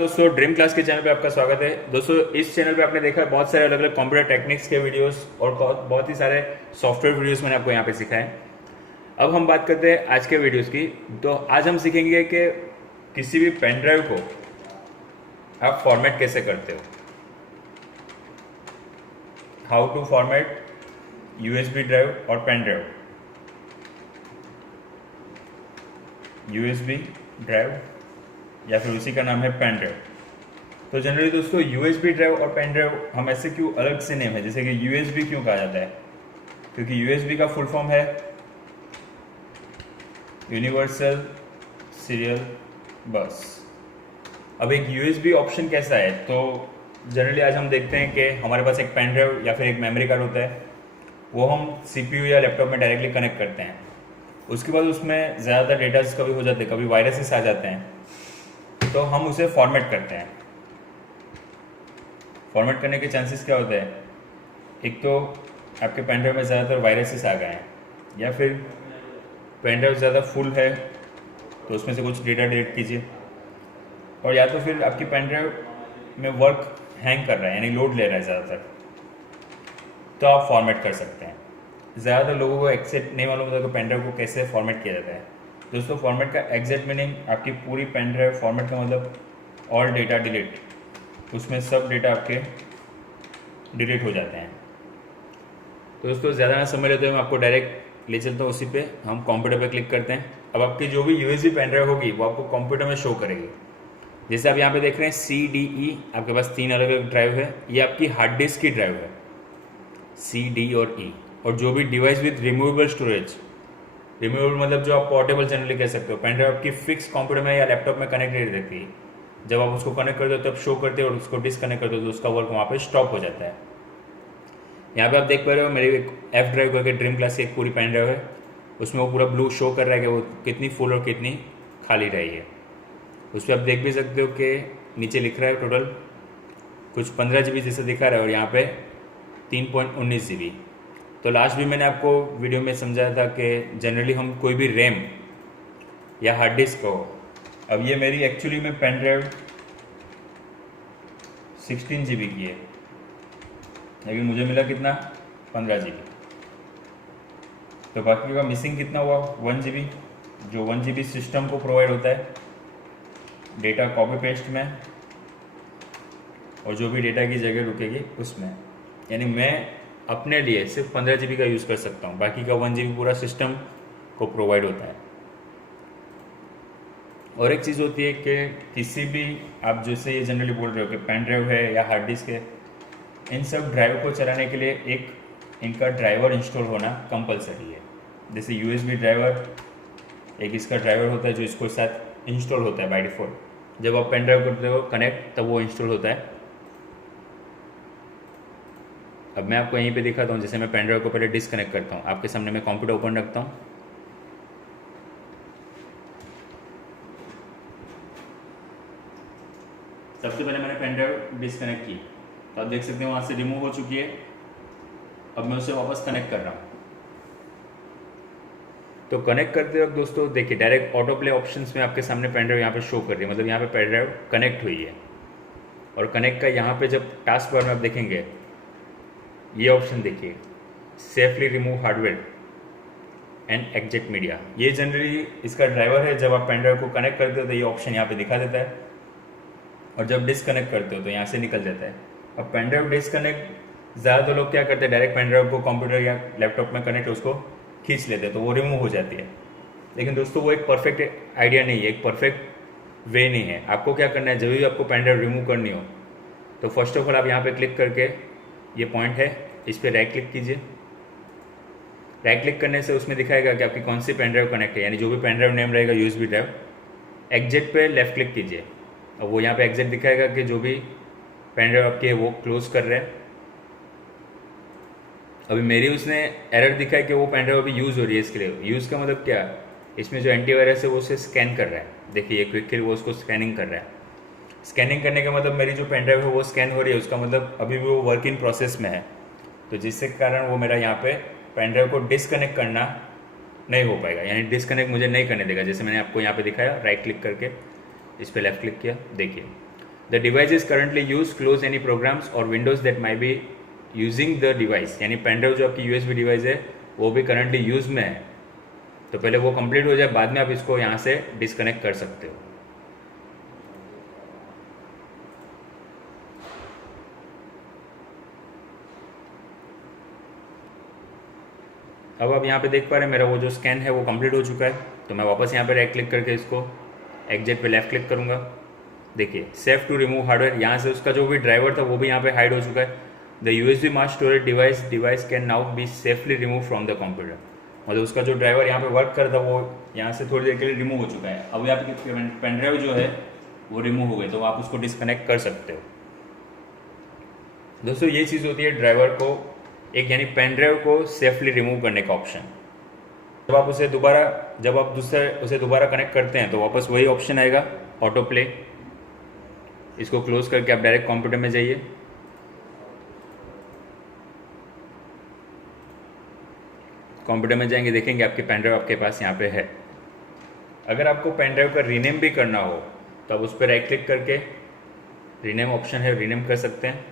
दोस्तों dream class के channel पे आपका स्वागत है। दोस्तों इस चैनल पे आपने देखा है बहुत सारे अलग अलग कंप्यूटर टेक्निक्स के वीडियोस और बहुत ही सारे सॉफ्टवेयर वीडियोस मैंने आपको यहाँ पे सिखाए। अब हम बात करते हैं आज के वीडियोस की। तो आज हम सीखेंगे कि किसी भी पेन ड्राइव को आप फॉर्मेट कैसे करते हो, how to format USB drive और पेन ड्राइव, यूएसबी ड्राइव या फिर उसी का नाम है पेन ड्राइव। तो जनरली दोस्तों यूएसबी ड्राइव और पेन ड्राइव हम ऐसे क्यों अलग से नेम है, जैसे कि यूएसबी क्यों कहा जाता है, क्योंकि यूएसबी का फुल फॉर्म है यूनिवर्सल सीरियल बस। अब एक यूएसबी ऑप्शन कैसा है, तो जनरली आज हम देखते हैं कि हमारे पास एक पेन ड्राइव या फिर एक मेमोरी कार्ड होता है, वो हम सीपीयू या लैपटॉप में डायरेक्टली कनेक्ट करते हैं। उसके बाद उसमें ज़्यादातर डेटाज कभी हो जाते हैं, कभी वायरसेस आ जाते हैं, तो हम उसे फॉर्मेट करते हैं। फॉर्मेट करने के चांसेस क्या होते हैं, एक तो आपके पेन ड्राइव में ज़्यादातर वायरसेस आ गए हैं, या फिर पेन ड्राइव ज़्यादा फुल है तो उसमें से कुछ डेटा डिलीट कीजिए, और या तो फिर आपकी पेन ड्राइव में वर्क हैंग कर रहा है यानी लोड ले रहा है ज़्यादातर, तो आप फॉर्मेट कर सकते हैं। ज़्यादातर लोगों को एक्सेप्ट नहीं मालूम होता कि पेन ड्राइव को कैसे फॉर्मेट किया जाता है। दोस्तों फॉर्मेट का एग्जैक्ट मीनिंग आपकी पूरी पेन ड्राइव, फॉर्मेट का मतलब ऑल डेटा डिलीट, उसमें सब डेटा आपके डिलीट हो जाते हैं। तो दोस्तों ज़्यादा ना समझ लेते हैं, मैं आपको डायरेक्ट ले चलता हूँ उसी पे। हम कंप्यूटर पे क्लिक करते हैं। अब आपकी जो भी यूएसबी पेन ड्राइव होगी वो आपको कंप्यूटर में शो करेगी। जैसे आप यहाँ पे देख रहे हैं CDE, आपके पास 3 अलग अलग ड्राइव है। ये आपकी हार्ड डिस्क की ड्राइव है, C, D और E। और जो भी device with removable storage, removable मतलब जो आप पोर्टेबल जनरली कह सकते हो, पेन ड्राइव आपकी फिक्स कंप्यूटर में या लैपटॉप में कनेक्टेड रहती है। जब आप उसको कनेक्ट करते हो तब शो करते हो, और उसको डिसकनेक्ट करते हो तो उसका वर्क वहाँ पे स्टॉप हो जाता है। यहाँ पे आप देख पा रहे हो मेरी एक F ड्राइव करके ड्रीम क्लास की एक पूरी पेन ड्राइव है, उसमें वो पूरा ब्लू शो कर रहा है कि वो कितनी फुल और कितनी खाली रही है। उस पर आप देख भी सकते हो कि नीचे लिख रहा है टोटल कुछ 15 GB जैसे दिखा रहा है, और यहाँ पे 3.19 GB। तो लास्ट भी मैंने आपको वीडियो में समझाया था कि जनरली हम कोई भी रैम या हार्ड डिस्क हो, अब ये मेरी एक्चुअली में पेन ड्राइव 16 GB की है, लेकिन मुझे मिला कितना 15 GB। तो बाकी का मिसिंग कितना हुआ 1 GB, जो 1 GB सिस्टम को प्रोवाइड होता है डेटा कॉपी पेस्ट में, और जो भी डेटा की जगह रुकेगी उसमें। यानी मैं अपने लिए सिर्फ 15 GB का यूज़ कर सकता हूँ, बाकी का 1 GB पूरा सिस्टम को प्रोवाइड होता है। और एक चीज़ होती है कि किसी भी आप जैसे ये जनरली बोल रहे हो कि पेन ड्राइव है या हार्ड डिस्क है, इन सब ड्राइव को चलाने के लिए एक इनका ड्राइवर इंस्टॉल होना कंपलसरी है। जैसे USB ड्राइवर, एक इसका ड्राइवर होता है जो इसको साथ इंस्टॉल होता है बाय डिफ़ॉल्ट। जब आप पेन ड्राइव करते हो कनेक्ट तब वो इंस्टॉल होता है। अब मैं आपको यहीं पे दिखाता हूँ। जैसे मैं पेन ड्राइव को पहले डिसकनेक्ट करता हूँ, आपके सामने मैं कंप्यूटर ओपन रखता हूँ। सबसे पहले मैंने पेन ड्राइव डिसकनेक्ट की, तो आप देख सकते हैं वहाँ से रिमूव हो चुकी है। अब मैं उसे वापस कनेक्ट कर रहा हूँ। तो कनेक्ट करते वक्त दोस्तों देखिए डायरेक्ट ऑटो प्ले ऑप्शंस में आपके सामने पेन ड्राइव यहाँ पे शो कर रही है, मतलब यहाँ पे पेन ड्राइव कनेक्ट हुई है। और कनेक्ट का यहाँ पे जब टास्क बार में आप देखेंगे ये ऑप्शन देखिए, safely remove hardware and exit media. ये जनरली इसका ड्राइवर है। जब आप पेन ड्राइव को कनेक्ट करते हो तो ये ऑप्शन यहाँ पे दिखा देता है, और जब डिसकनेक्ट करते हो तो यहाँ से निकल जाता है। अब पेन ड्राइव डिसकनेक्ट ज़्यादातर लोग क्या करते हैं, डायरेक्ट पेन ड्राइव को कंप्यूटर या लैपटॉप में कनेक्ट उसको खींच लेते हैं, तो वो रिमूव हो जाती है। लेकिन दोस्तों वो एक परफेक्ट आइडिया नहीं है, एक परफेक्ट वे नहीं है। आपको क्या करना है, जब भी आपको पेन ड्राइव रिमूव करनी हो तो फर्स्ट ऑफ ऑल आप यहाँ पे क्लिक करके, ये पॉइंट है इस पर राइट क्लिक कीजिए। राइट क्लिक करने से उसमें दिखाएगा कि आपकी कौन सी पेन ड्राइव कनेक्ट है, यानी जो भी पेन ड्राइव नेम रहेगा USB ड्राइव। एग्जिट पे लेफ्ट क्लिक कीजिए, और वो यहाँ पे एग्जिट दिखाएगा कि जो भी पेन ड्राइव आपकी है वो क्लोज कर रहे हैं। अभी मेरी उसने एरर दिखाई कि वो पेन ड्राइव अभी यूज़ हो रही है। इसके लिए यूज़ का मतलब क्या, इसमें जो एंटीवायरस है वो उसे स्कैन कर रहा है। देखिए ये क्विकली वो उसको स्कैनिंग कर रहा है। स्कैनिंग करने का मतलब मेरी जो पेन ड्राइव है वो स्कैन हो रही है, उसका मतलब अभी भी वो वर्क इन प्रोसेस में है। तो जिसके कारण वो मेरा यहाँ पे पेन ड्राइव को डिसकनेक्ट करना नहीं हो पाएगा, यानी डिसकनेक्ट मुझे नहीं करने देगा। जैसे मैंने आपको यहाँ पे दिखाया, राइट क्लिक करके इस पर लेफ्ट क्लिक किया, देखिए the device is currently use, close any programs और windows that may be using the device. यानी पेनड्राइव जो आपकी यूएसबी डिवाइस है वो भी करंटली यूज में है, तो पहले वो कंप्लीट हो जाए, बाद में आप इसको यहाँ से डिस्कनेक्ट कर सकते हो। अब आप यहाँ पे देख पा रहे हैं मेरा वो जो स्कैन है वो कंप्लीट हो चुका है। तो मैं वापस यहाँ पे राइट क्लिक करके इसको एग्जिट पे लेफ्ट क्लिक करूँगा। देखिए सेफ टू रिमूव हार्डवेयर, यहाँ से उसका जो भी ड्राइवर था वो भी यहाँ पे हाइड हो चुका है। The USB mass storage device can now be safely remove from the computer. मतलब उसका जो ड्राइवर यहाँ पे वर्क करता वो यहाँ से थोड़ी देर के लिए रिमूव हो चुका है। अब यहाँ पे पेन ड्राइव जो है वो रिमूव हो गए, तो आप उसको डिस्कनेक्ट कर सकते हो। दोस्तों ये चीज़ होती है ड्राइवर को एक, यानी पेन ड्राइव को सेफली रिमूव करने का ऑप्शन। जब आप उसे दोबारा कनेक्ट करते हैं तो वापस वही ऑप्शन आएगा ऑटो प्ले। इसको क्लोज करके आप डायरेक्ट कंप्यूटर में जाइए। कंप्यूटर में जाएंगे, देखेंगे आपकी पेन ड्राइव आपके पास यहाँ पे है। अगर आपको पेन ड्राइव का रीनेम भी करना हो तो आप उस पर राइट क्लिक करके रीनेम ऑप्शन है, रीनेम कर सकते हैं।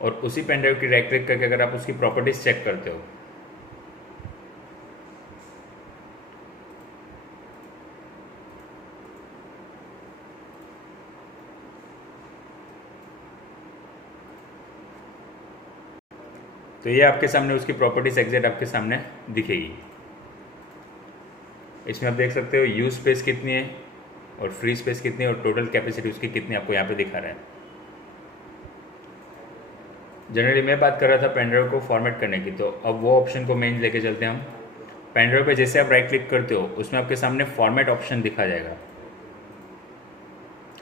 और उसी पेन ड्राइव की राइट क्लिक करके अगर आप उसकी प्रॉपर्टीज चेक करते हो तो ये आपके सामने उसकी प्रॉपर्टीज एग्जैक्ट आपके सामने दिखेगी। इसमें आप देख सकते हो यूज स्पेस कितनी है और फ्री स्पेस कितनी है और टोटल कैपेसिटी उसकी कितनी आपको यहाँ पे दिखा रहा है। जनरली मैं बात कर रहा था पेन ड्राइव को फॉर्मेट करने की, तो अब वो ऑप्शन को मेन लेके चलते हैं हम। पेन ड्राइव पे जैसे आप राइट क्लिक करते हो उसमें आपके सामने फॉर्मेट ऑप्शन दिखा जाएगा।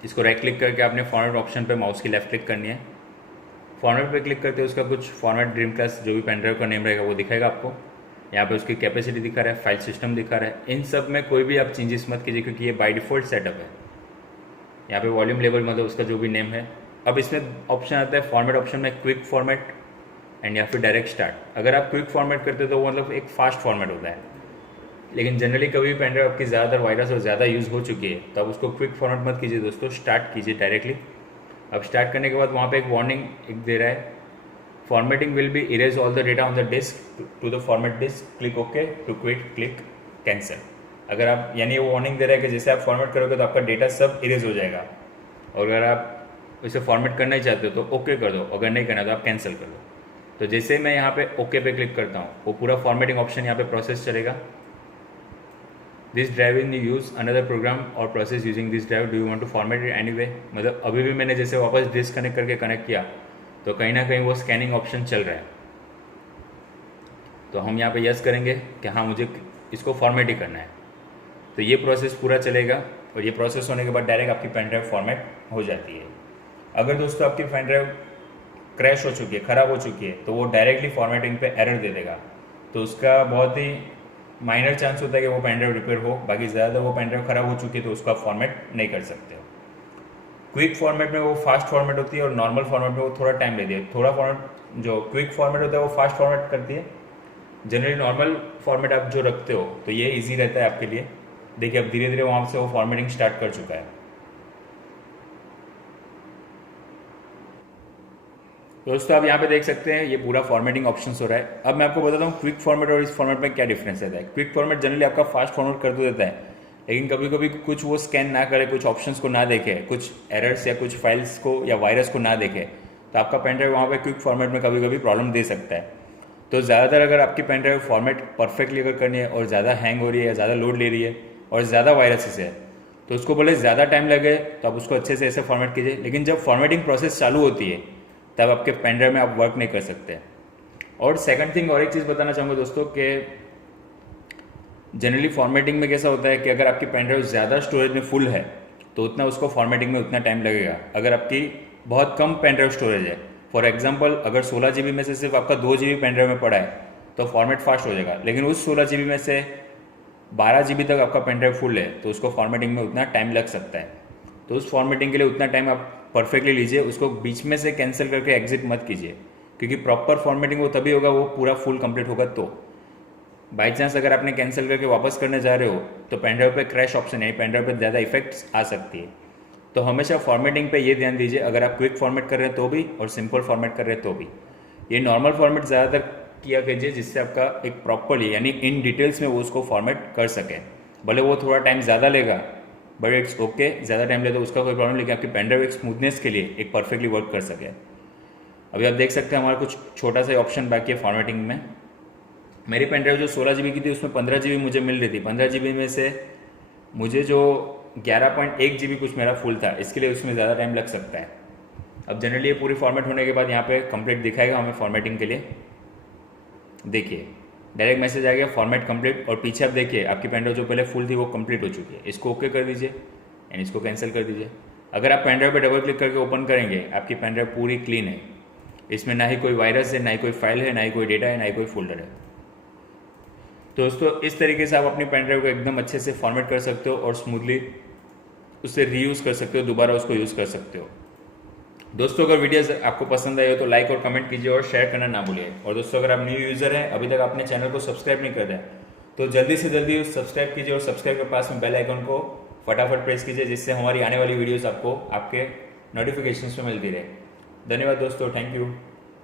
इसको राइट क्लिक करके आपने फॉर्मेट ऑप्शन पे माउस की लेफ्ट क्लिक करनी है। फॉर्मेट पे क्लिक करते हो उसका कुछ फॉर्मेट ड्रीम क्लास जो भी पेन ड्राइव का नेम रहेगा वो दिखाएगा आपको। यहाँ पे उसकी कैपेसिटी दिखा रहा है, फाइल सिस्टम दिखा रहा है। इन सब में कोई भी आप चेंजेस मत कीजिए क्योंकि ये बाय डिफ़ॉल्ट सेटअप है। यहाँ पे वॉल्यूम लेवल मतलब उसका जो भी नेम है। अब इसमें ऑप्शन आता है फॉर्मेट ऑप्शन में क्विक फॉर्मेट एंड या फिर डायरेक्ट स्टार्ट। अगर आप क्विक फॉर्मेट करते हो तो वो मतलब एक फास्ट फॉर्मेट होता है, लेकिन जनरली कभी भी पेन ड्राइव आपकी ज़्यादातर वायरस और ज़्यादा यूज़ हो चुकी है तो आप उसको क्विक फॉर्मेट मत कीजिए दोस्तों, स्टार्ट कीजिए डायरेक्टली। अब स्टार्ट करने के बाद वहाँ पे एक वार्निंग दे रहा है, formatting will be erase all the data on the disk to the format disk, click okay to quit, click cancel. अगर आप, यानी वो वार्निंग दे रहा है कि जैसे आप फॉर्मेट करोगे तो आपका डेटा सब इरेज हो जाएगा, और अगर आप इसे फॉर्मेट करना ही चाहते हो तो ओके कर दो, अगर नहीं करना तो आप कैंसिल कर दो। तो जैसे मैं यहाँ पे ओके पे क्लिक करता हूँ वो पूरा फॉर्मेटिंग ऑप्शन यहाँ पे प्रोसेस चलेगा। This drive in use another program और process using this drive, do you want to format it anyway. मतलब अभी भी मैंने जैसे वापस डिस्कनेक्ट करके कनेक्ट किया तो कहीं ना कहीं वो स्कैनिंग ऑप्शन चल रहा है। तो हम यहाँ पे यस करेंगे कि हाँ मुझे इसको फॉर्मेट ही करना है। तो ये प्रोसेस पूरा चलेगा और ये प्रोसेस होने के बाद डायरेक्ट आपकी पेन ड्राइव फॉर्मेट हो जाती है। अगर दोस्तों आपकी पेन ड्राइव क्रैश हो चुकी है, ख़राब हो चुकी है, तो वो डायरेक्टली फॉर्मेटिंग पे एरर दे देगा। तो उसका बहुत ही माइनर चांस होता है कि वो पेन ड्राइव रिपेयर हो, बाकी ज़्यादा वो पेन ड्राइव ख़राब हो चुकी है तो उसका फॉर्मेट नहीं कर सकते हो। क्विक फॉर्मेट में वो फास्ट फॉर्मेट होती है और नॉर्मल फॉर्मेट में वो थोड़ा टाइम लेती है। थोड़ा फॉर्मेट जो क्विक फॉर्मेट होता है वो फास्ट फॉर्मेट करती है। जनरली नॉर्मल फॉर्मेट आप जो रखते हो तो ये ईजी रहता है आपके लिए। देखिए अब धीरे धीरे वहाँ से वो फॉर्मेटिंग स्टार्ट कर चुका है। दोस्तों आप यहाँ पे देख सकते हैं ये पूरा फॉर्मेटिंग ऑप्शन हो रहा है। अब मैं आपको बताता हूँ क्विक फॉर्मेट और इस फॉर्मेट में क्या डिफरेंस रहता है। क्विक फॉर्मेट जनरली आपका फास्ट फॉर्मेट कर देता है, लेकिन कभी कभी कुछ वो स्कैन ना करे, कुछ ऑप्शंस को ना देखे, कुछ एरर्स या कुछ फाइल्स को या वायरस को ना देखे, तो आपका पेन ड्राइव वहाँ पे क्विक फॉर्मेट में कभी कभी प्रॉब्लम दे सकता है। तो ज़्यादातर अगर आपकी पेन ड्राइव फॉर्मेट परफेक्टली अगर करनी है और ज़्यादा हैंग हो रही है या ज़्यादा लोड ले रही है और ज़्यादा वायरसेस है तो उसको बोले ज़्यादा टाइम लगे तो आप उसको अच्छे से ऐसे फॉर्मेट कीजिए। लेकिन जब फॉर्मेटिंग प्रोसेस चालू होती है तब आपके पेन ड्राइव में आप वर्क नहीं कर सकते। और सेकंड थिंग और एक चीज़ बताना चाहूँगा दोस्तों कि जनरली फॉर्मेटिंग में कैसा होता है कि अगर आपकी पेन ड्राइव ज़्यादा स्टोरेज में फुल है तो उतना उसको फॉर्मेटिंग में उतना टाइम लगेगा। अगर आपकी बहुत कम पेन ड्राइव स्टोरेज है, फॉर एग्जांपल अगर 16 GB में से सिर्फ आपका 2 GB पेन ड्राइव में पड़ा है तो फॉर्मेट फास्ट हो जाएगा। लेकिन उस 16 GB में से 12 GB तक आपका पेन ड्राइव फुल है तो उसको फॉर्मेटिंग में उतना टाइम लग सकता है। तो उस फॉर्मेटिंग के लिए उतना टाइम आप परफेक्टली लीजिए, उसको बीच में से कैंसिल करके एग्जिट मत कीजिए, क्योंकि प्रॉपर फॉर्मेटिंग वो तभी होगा वो पूरा फुल कंप्लीट होगा। तो बाई चांस अगर आपने कैंसिल करके वापस करने जा रहे हो तो पेन ड्राइव पे क्रैश ऑप्शन है, पेन ड्राइव पे ज़्यादा इफेक्ट्स आ सकती है। तो हमेशा फॉर्मेटिंग पे ये ध्यान दीजिए, अगर आप क्विक फॉर्मेट कर रहे हैं तो भी और सिंपल फॉर्मेट कर रहे हैं तो भी। ये नॉर्मल फॉर्मेट ज़्यादातर किया कीजिए जिससे आपका एक प्रॉपरली यानी इन डिटेल्स में वो उसको फॉर्मेट कर सके। भले वो थोड़ा टाइम ज़्यादा लेगा बट इट्स ओके, ज़्यादा टाइम ले तो उसका कोई प्रॉब्लम, लेकिन आपकी पेन ड्राइव एक स्मूथनेस के लिए एक परफेक्टली वर्क कर सके। अभी आप देख सकते हैं हमारा कुछ छोटा सा ऑप्शन बाकी है फॉर्मेटिंग में। मेरी पेन ड्राइव जो 16 GB की थी उसमें 15 GB मुझे मिल रही थी। 15 GB में से मुझे जो 11.1 GB कुछ मेरा फुल था, इसके लिए उसमें ज़्यादा टाइम लग सकता है। अब जनरली ये पूरी फॉर्मेट होने के बाद यहाँ पे कंप्लीट दिखाएगा हमें फॉर्मेटिंग के लिए। देखिए डायरेक्ट मैसेज आ गया फॉर्मेट कंप्लीट, और पीछे आप देखिए आपकी पेन ड्राइव जो पहले फुल थी वो कंप्लीट हो चुकी है। इसको ओके कर दीजिए एंड इसको कैंसिल कर दीजिए। अगर आप पेन ड्राइव पर डबल क्लिक करके ओपन करेंगे, आपकी पेन ड्राइव पूरी क्लीन है, इसमें ना ही कोई वायरस है, ना ही कोई फाइल है, ना ही कोई डेटा है, ना ही कोई फोल्डर है। दोस्तों इस तरीके से आप अपनी पेन ड्राइव को एकदम अच्छे से फॉर्मेट कर सकते हो और स्मूथली उससे रीयूज़ कर सकते हो, दोबारा उसको यूज़ कर सकते हो। दोस्तों अगर वीडियोस आपको पसंद आई हो तो लाइक और कमेंट कीजिए और शेयर करना ना भूलिए। और दोस्तों अगर आप न्यू यूज़र हैं, अभी तक आपने चैनल को सब्सक्राइब नहीं कर दिया तो जल्दी से जल्दी सब्सक्राइब कीजिए और सब्सक्राइब के पास में बेल आइकन को फटाफट प्रेस कीजिए, जिससे हमारी आने वाली वीडियोस आपको आपके नोटिफिकेशंस में मिलती रहे। धन्यवाद दोस्तों, थैंक यू।